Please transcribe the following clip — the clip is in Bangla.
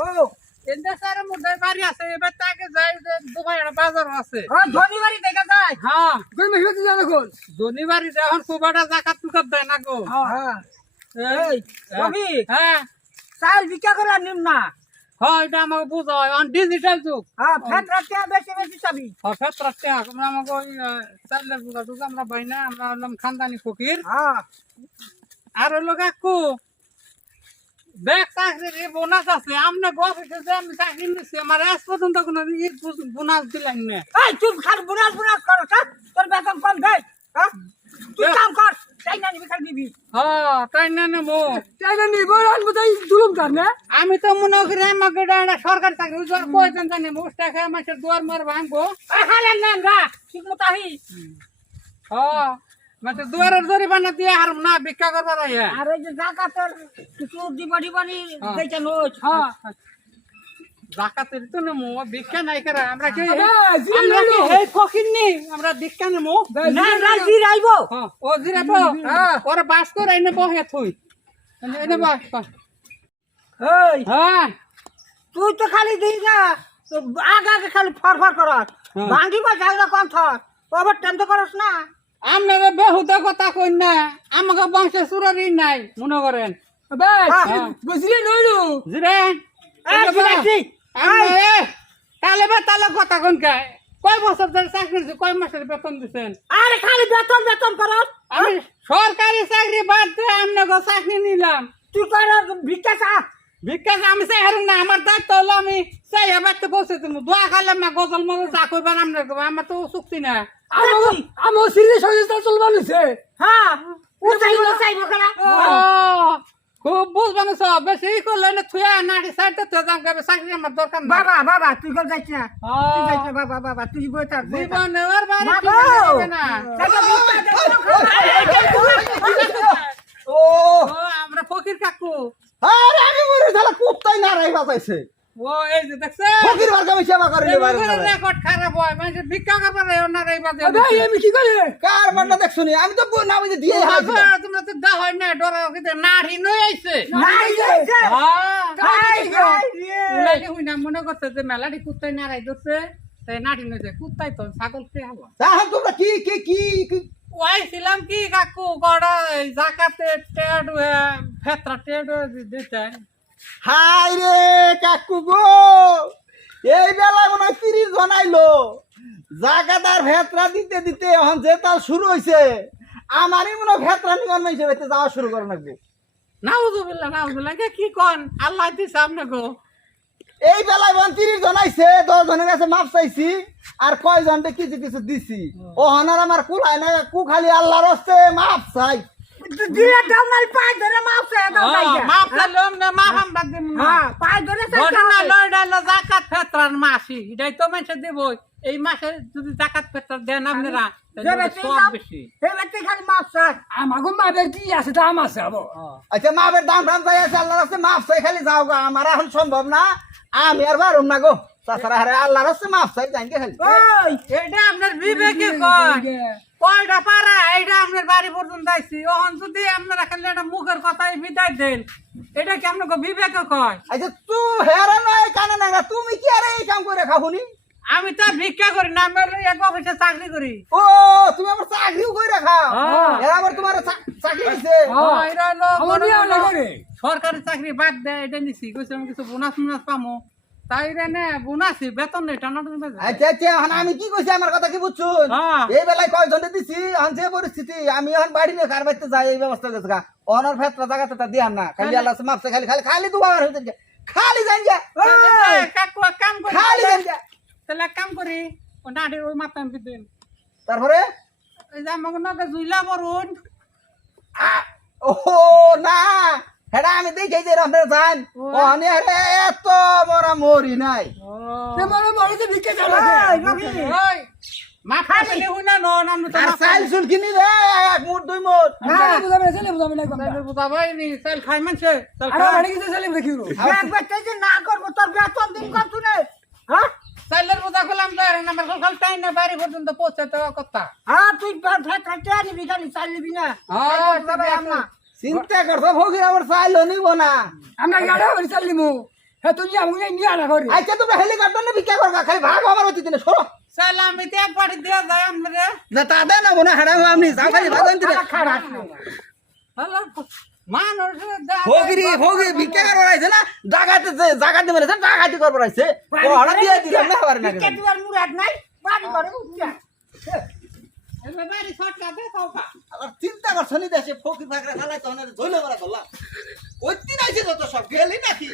ও এন্ডা সারা মুদাই বাড়ি আছে এবার তাকে যাই যে দুবাই বাজার আছে ধনী বাড়ি দেখা যায় হ্যাঁ কই মেহনতি জানো কোন ধনী বাড়ি এখন কুবাটা জাকাত টুকাত দেয় না গো হ্যাঁ এই কবি হ্যাঁ চাল বিক্রি করে নিম না হ্যাঁ এটা আমাকে বুঝায় অন ডিজিটাল যুগ হ্যাঁ ফেট রাখতে বেশি বেশি চাবি হঠাৎ রাখতে আমরা আমাকে ওই চালের বুঝা টুকু আমরা পাই না আমরা হলাম খানদানি ফকির হ্যাঁ আর হলো কাকু দেখ চাকরির বোনাস আছে আমনে গফিসে যে আমি চাকরি নিচ্ছি আমার আজ পর্যন্ত কোনো বোনাস দিলেন না এই তুই খালি বুনাস বুনাস করো তোর বেতন কম দে হ্যাঁ তুই কাম কর তাই না নিবি খালি নিবি হ্যাঁ তাই না নেবো তাই না নিবি আনবো তাই দুলুম কর না আমি তো মনে করি আমাকে এটা সরকারি চাকরি জ্বর কয়জন জানি মুখ টাকা মাসের দুয়ার মার ভাঙবো খালেন না গা ঠিক মতো আহি হ্যাঁ মানে দুয়ারের জরিমানা দিয়ে আর না ভিক্ষা করবার আইয়া আর ওই যে জাকাতের কিছু দিবানি দেইটা নোচ হ্যাঁ জাকাতের তো নেমো ভিক্ষা নাই করে আমরা কি আমরা কি এই ফকির নি আমরা ভিক্ষা নেমো না না জিরাইবো হ্যাঁ ও জিরাবো ওরে বাস করে এনে বহে থুই এনে বাস এই হ্যাঁ তুই তো খালি দিই না আগে আগে খালি ফরফর করস ভাঙ্গিবা জায়গা কম থর ওভার টাইম তো করস না আপনারা বেহুদা কথা কই না আমাকে বংশে সুরারি নাই মনে করেন বুঝলি নইলু জিরে এই জিরাইছি তাহলে বা তাহলে কথা কোন কে কয় বছর ধরে চাকরি দিছে কয় মাসের বেতন দিছেন আরে খালি বেতন বেতন করস আমি সরকারি চাকরি বাদ দিয়ে আপনাকে চাকরি নিলাম তুই কর ভিক্ষা চা ভিক্ষা আমি চাই হারুন না আমার দায়িত্ব হলো আমি চাই বাড়তে পৌঁছে দিব দোয়া খাইলাম না গজল মজল চা করবেন আপনার আমার তো চুক্তি না আমার সিরিয়াস হয়ে চলবা নিছে হ্যাঁ চাইবো কেনা খুব বুঝবেন সব বেশি করলে না থুয়া নাড়ি সাইডে তো যাম গাবে চাকরি আমার দরকার না বাবা বাবা তুই কোন যাইছ না তুই যাইছ না বাবা বাবা তুই বই থাক জীবন নেওয়ার বাড়ি না ও আমরা ফকির কাকু আরে আমি মরে শালা কুত্তাই নারাই বাজাইছে ও এই যে দেখছে ফকির বারকে আমি সেবা করি রেকর্ড খারাপ হয় মানে ভিক্ষা করবার না রে বাজে আমি কি করে কার মানটা দেখছনি আমি তো না বুঝে দিয়ে হাসি তোমরা তো দা হয় না ডরা কিন্তু নাড়ি নই আইছে নাই যাইছে হ্যাঁ গাই উলাইলে হই না মনে করতে যে মেলাডি কুত্তাই নাড়াই দছে তাই নাড়ি নই যায় কুত্তাই তো ছাগল কে হলো তাহলে তোমরা কি কি কি ওয়াইছিলাম কি কাকু গড়া জাকাতে টেড ফেত্রা টেড দিতে হাই রে কাকু গো এই বেলা মনে হয় 30 জন আইলো জাগাদার ভেতরা দিতে দিতে এখন যে তাল শুরু হইছে আমারই মনে হয় ভেতরা নিগন মাইছে বেতে যাওয়া শুরু করা লাগবে নাউজুবিল্লাহ কি কোন আল্লাহ দিছে আপনাকে এই বেলায় 30 জন আইছে 10 জনের কাছে মাপ চাইছি আর কয় জনকে কিছু কিছু দিছি ও হনার আমার কুলাই না কু খালি আল্লাহর হস্তে মাপ চাই দিলে দামাল পাই ধরে মাপছে দাও যাইছে মাপ চাইলাম না মাপ আমরা দিম না হ্যাঁ পাই ধরে ঘটনা লড়াইলো জাকাত ফেতরার মাসি এটাই তো মানুষ দেব এই মাসে যদি জাকাত ফেতরা দেন আপনারা সব বেশি হেবেতে খালি মাপছে আমাগো মাপের কি আছে দাম আছে আবো আচ্ছা মাপের দাম দাম চাই আছে আল্লাহর হস্তে মাপ চাই খালি যাও গা আমার এখন সম্ভব না আমি আর পারুম না গো তাছাড়া হারে আল্লাহর হস্তে মাপ চাই জানকে খালি ওই এটা আপনার বিবেকে কয় কয়টা পারা এইটা আপনার বাড়ি পর্যন্ত আইছি ওহন যদি আপনারা খালি একটা মুখের কথাই বিদায় দেন এটা কি আপনাকে বিবেকে কয় আচ্ছা তুই হেরা নয় কানে না তুমি কি আরে এই কাম করে খাবনি আমি তো ভিক্ষা করি না আমি এক অফিসে চাকরি করি ও তুমি আমার চাকরিও কইরা খাও এরা আবার তোমার চাকরি দিছে এরা হলো সরকারি চাকরি বাদ দেয় এটা নিছি কইছে আমি কিছু বোনাস মোনাস পামো তাই রে না বোনাসই বেতন নেই টানা আচ্ছা আচ্ছা এখন আমি কি কইছি আমার কথা কি বুঝছুন এই বেলায় কয় জনে দিছি এখন যে পরিস্থিতি আমি এখন বাড়ি নিয়ে কার বাইতে যাই এই ব্যবস্থা গেছে গা অনার ফেতরা জায়গাতে তা দিয়াম না খালি আল্লাহ সে মাপছে খালি খালি খালি দুবার হইতে যায় খালি যাই যা কাকু কাম করি খালি যাই যা তাহলে কাম করি ও নাড়ি ওই মাথায় দিন তারপরে এই যে আমাকে নগে জুইলা বরুন ও না হেডা আমি দেখে যে রান্না যান অনে আরে এত মরা মরি নাই তে মরে মরে যে ভিক্ষা চালা ওই মাথা পেলে হই না নাম তো আর সাইল সুল কিনি রে এক মুঠ দুই মুঠ ছেলে বুঝাবে না তাহলে বুঝাবাই নি সেল খাই মানছে সেল আরে বাড়ি গিয়ে ছেলে দেখিও একবার যে না করব তোর বেতন দিন কর তুই হ্যাঁ সেলের বুঝা করলাম তো নাম্বার কল টাইম না বাড়ি পর্যন্ত পৌঁছাতে কথা হ্যাঁ তুই ফেটে আনিবি খালি চালিবি না হ্যাঁ চিন্তা করছো ভোগির আমার চাইল নিব না আমরা গাড়ি বাড়ি চালিমু হ্যাঁ তুই আমাকে নিয়ে আনা করি আচ্ছা তোমরা হেলিকপ্টার নিয়ে ভিক্ষা করবা খালি ভাগ আমার অতি দিনে সরো চাইলে আমি তো এক বাড়ি দিয়ে যাই আমরা না তা দেয় না মনে হারাবো আপনি যাও খালি ভাগ অন্তিরে খারাপ হ্যালো মানুষ ভোগিরি ভোগি ভিক্ষা করবার আইছে না জাগাতে মেরেছে ডাকাতি করবার আইছে ও হড়া দিয়ে দিলাম না পারে না কেটুয়ার মুরাদ নাই বাড়ি করে উঠা বাড়ি সটকা দে সৌকা আবার চিন্তা করছ নি দেশে ফকির ফাকরা খালাই তো ধইলে মারা করলাম ওই দিন আইছে যত সব গেলি নাকি